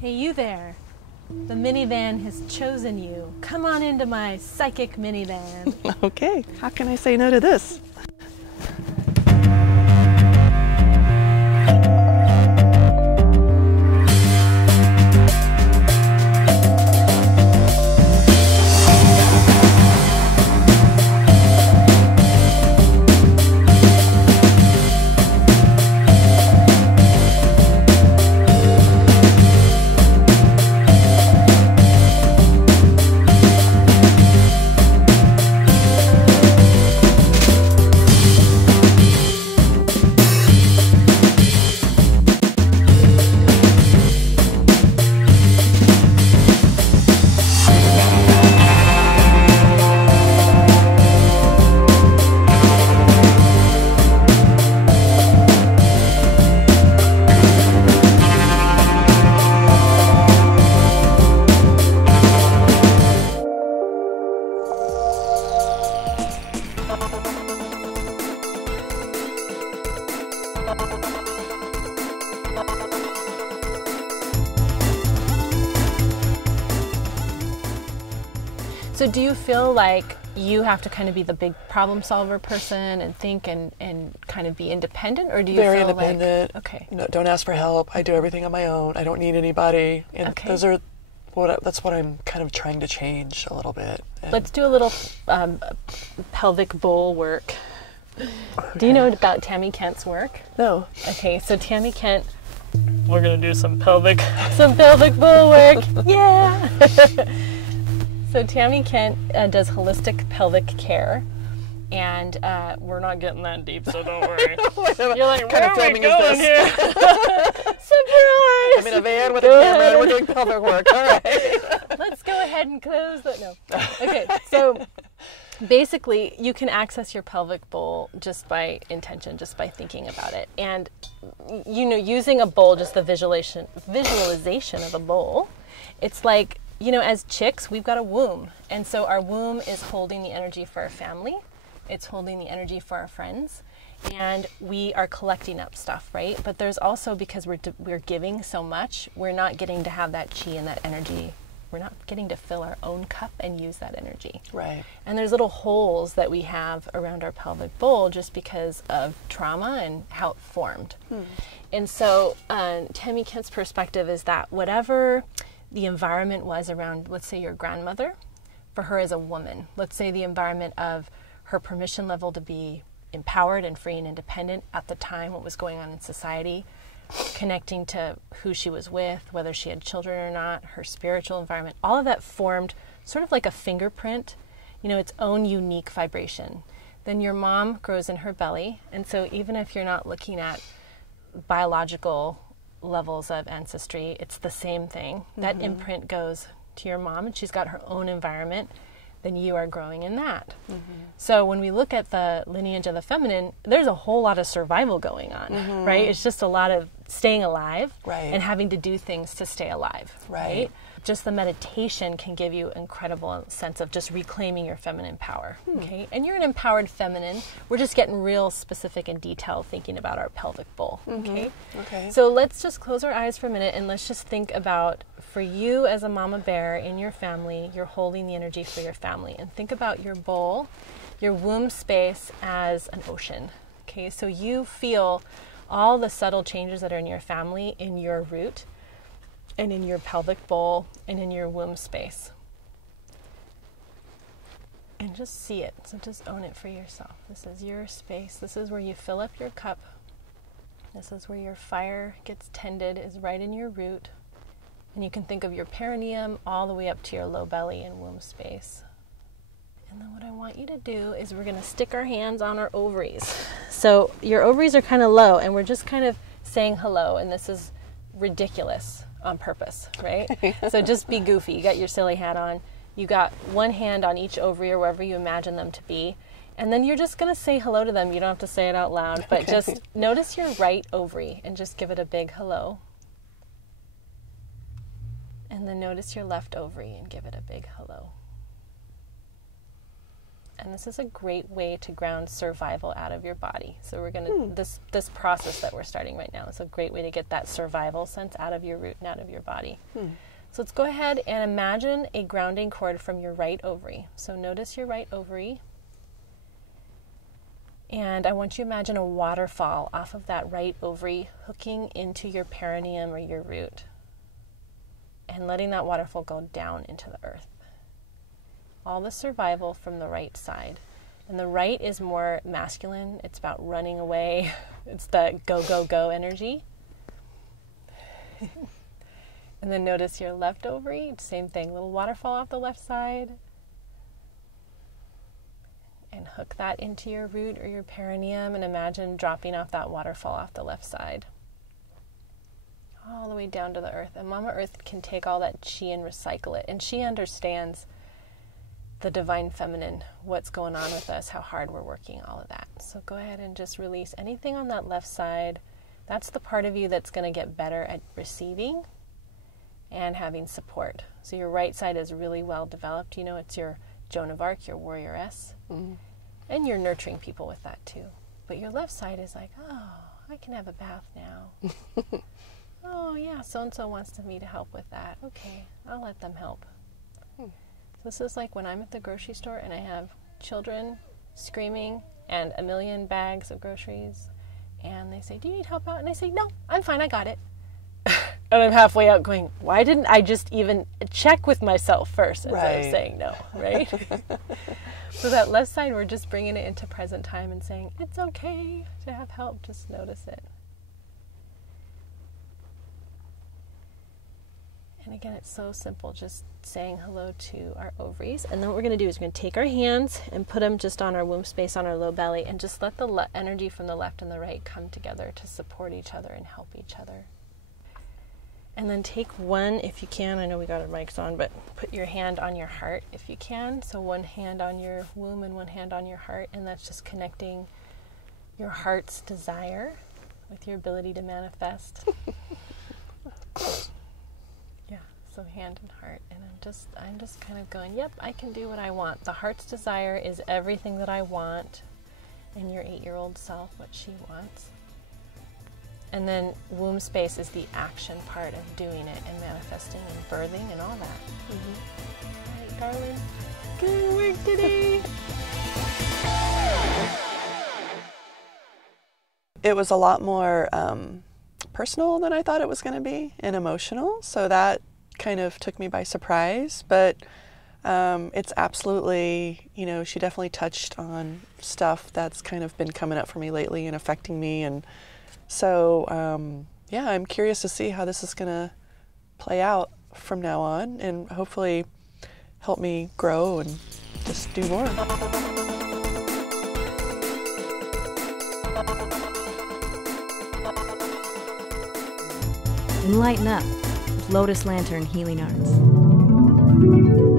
Hey, you there. The minivan has chosen you. Come on into my psychic minivan. Okay, how can I say no to this? So do you feel like you have to kind of be the big problem solver person and think and kind of be independent, or do you Very feel independent. like, okay, No, don't ask for help. I do everything on my own. I don't need anybody. And Okay. that's what I'm kind of trying to change a little bit. And let's do a little pelvic bowl work. Do you know about Tammy Kent's work? no. Okay, so Tammy Kent, we're gonna do some pelvic bowl work. Yeah. So Tammy Kent does holistic pelvic care, and we're not getting that deep, so don't worry. You're like, What kind where of are we filming is going this? here? Surprise! I'm in a van with a camera and we're doing pelvic work. All right. Let's go ahead and close the, no. Okay, so basically you can access your pelvic bowl just by intention, just by thinking about it. And, you know, using a bowl, just the visualization of a bowl, it's like, you know, as chicks, we've got a womb. And so our womb is holding the energy for our family. It's holding the energy for our friends. And we are collecting up stuff, right? But there's also, because we're giving so much, we're not getting to have that chi and that energy. We're not getting to fill our own cup and use that energy. Right. And there's little holes that we have around our pelvic bowl just because of trauma and how it formed. And so Tammy Kent's perspective is that whatever the environment was around, let's say your grandmother, for her as a woman, let's say the environment of her permission level to be empowered and free and independent at the time, what was going on in society, connecting to who she was with, whether she had children or not, her spiritual environment, all of that formed sort of like a fingerprint, you know, its own unique vibration. Then your mom grows in her belly, and so even if you're not looking at biological levels of ancestry, it's the same thing. That imprint goes to your mom, and she's got her own environment, then you are growing in that. So when we look at the lineage of the feminine, there's a whole lot of survival going on, right? It's just a lot of staying alive and having to do things to stay alive, right? Just the meditation can give you an incredible sense of just reclaiming your feminine power, okay? And you're an empowered feminine. We're just getting real specific and detailed thinking about our pelvic bowl, okay? Okay. So let's just close our eyes for a minute and let's just think about, for you as a mama bear in your family, you're holding the energy for your family. And think about your bowl, your womb space as an ocean, okay? So you feel all the subtle changes that are in your family in your root and in your pelvic bowl and in your womb space. And just see it. So just own it for yourself. This is your space. This is where you fill up your cup. This is where your fire gets tended, is right in your root. And you can think of your perineum all the way up to your low belly and womb space. And then what I want you to do is we're going to stick our hands on our ovaries. So your ovaries are kind of low, and we're just kind of saying hello, and this is ridiculous on purpose, right? So just be goofy. You got your silly hat on. You got one hand on each ovary or wherever you imagine them to be. And then you're just going to say hello to them. You don't have to say it out loud, but just notice your right ovary and just give it a big hello. And then notice your left ovary and give it a big hello. And this is a great way to ground survival out of your body. So we're going to, this process that we're starting right now is a great way to get that survival sense out of your root and out of your body. So let's go ahead and imagine a grounding cord from your right ovary. So notice your right ovary. And I want you to imagine a waterfall off of that right ovary hooking into your perineum or your root. And letting that waterfall go down into the earth. All the survival from the right side. And the right is more masculine. It's about running away. It's the go, go, go energy. And then notice your left ovary. Same thing. Little waterfall off the left side. And hook that into your root or your perineum. And imagine dropping off that waterfall off the left side. All the way down to the earth. And Mama Earth can take all that chi and recycle it. And she understands the divine feminine, what's going on with us, how hard we're working, all of that. So go ahead and just release anything on that left side. That's the part of you that's going to get better at receiving and having support. So your right side is really well developed. You know, it's your Joan of Arc, your warrioress. And you're nurturing people with that too. But your left side is like, oh, I can have a bath now. Oh yeah, so-and-so wants me to help with that. Okay, I'll let them help. This is like when I'm at the grocery store and I have children screaming and a million bags of groceries, and they say, do you need help out? And I say, no, I'm fine, I got it. And I'm halfway out going, why didn't I just even check with myself first instead of saying no, right? So that left side, we're just bringing it into present time and saying, it's okay to have help, just notice it. And again, it's so simple, just saying hello to our ovaries. And then what we're going to do is we're going to take our hands and put them just on our womb space, on our low belly, and just let the energy from the left and the right come together to support each other and help each other. And then take one, if you can, I know we got our mics on, but put your hand on your heart if you can. So one hand on your womb and one hand on your heart, and that's just connecting your heart's desire with your ability to manifest. So hand and heart, and I'm just kind of going, yep, I can do what I want. The heart's desire is everything that I want, and your 8-year-old self, what she wants. And then womb space is the action part of doing it and manifesting and birthing and all that. All right, darling, good work today. It was a lot more personal than I thought it was going to be, and emotional, so that kind of took me by surprise, but it's absolutely, you know, she definitely touched on stuff that's kind of been coming up for me lately and affecting me, and so yeah, I'm curious to see how this is going to play out from now on, and hopefully help me grow and just do more. Enlighten up with Lotus Lantern Healing Arts.